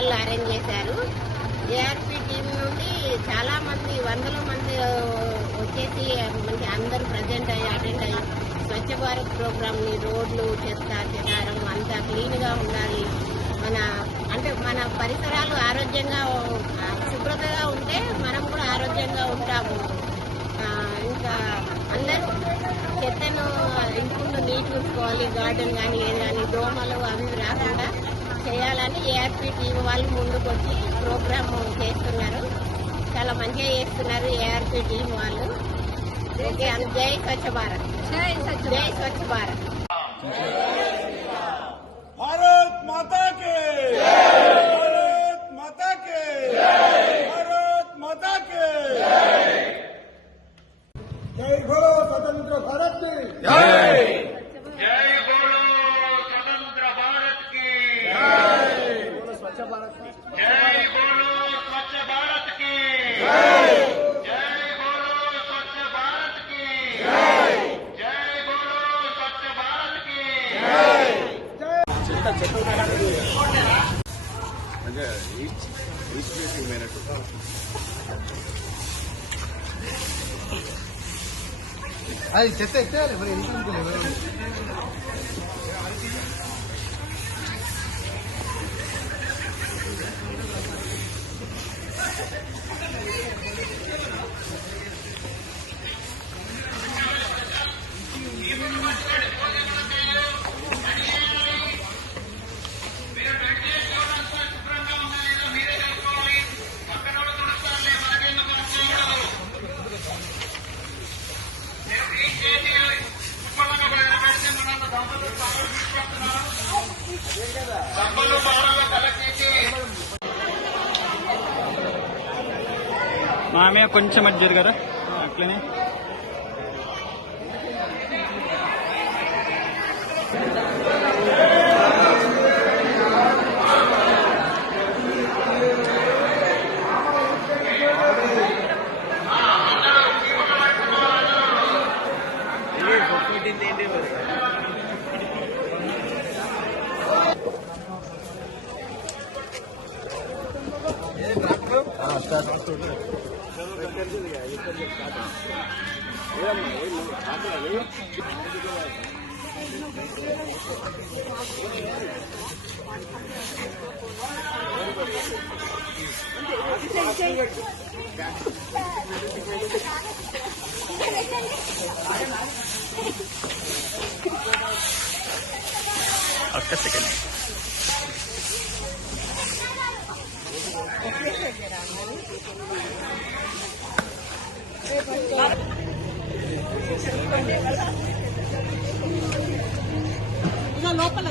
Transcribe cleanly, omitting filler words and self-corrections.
వాళ్ళు అరేంజ్ చేశారు. ARP team నుండి చాలా మంది, వందల మంది వచ్చేసి మనకి అందరూ ప్రజెంట్ అటెండ్ అయ్యి స్వచ్ఛ భారత్ ప్రోగ్రామ్ని, రోడ్లు, చెత్త చెదారం అంతా క్లీన్గా ఉండాలి, మన పరిసరాలు ఆరోగ్యంగా శుభ్రతగా ఉంటే మనం కూడా ఆరోగ్యంగా ఉంటాము. ఇంకా అందరూ చెత్తను ఇంట్లో నీట్ ఉంచుకోవాలి, గార్డెన్ కానీ ఏది కానీ దోమలు అవి రాకుండా చేయాలని ఏఆర్పి టీం వాళ్ళు ముందుకు వచ్చి ప్రోగ్రామ్ చేస్తున్నారు. చాలా మంచిగా చేస్తున్నారు ఏఆర్పి టీం వాళ్ళు. ఓకే, జై స్వచ్ఛ భారత్, జై స్వచ్ఛ భారత్. भारत माता के भारत माता के भारत माता के जय बोलो स्वतंत्र भारत की जय, जय बोलो स्वतंत्र भारत की जय, बोलो स्वच्छ भारत की जय, बोलो स्वच्छ भारत की जय, जय बोलो स्वच्छ भारत की जय, जय बोलो स्वच्छ भारत की जय. అది చెత్త ఎత్తాలి మరి ఎందుకు మామే కొంచెం అటు జరగరా అట్లనే. ఒక్క సెకండ్. లోపల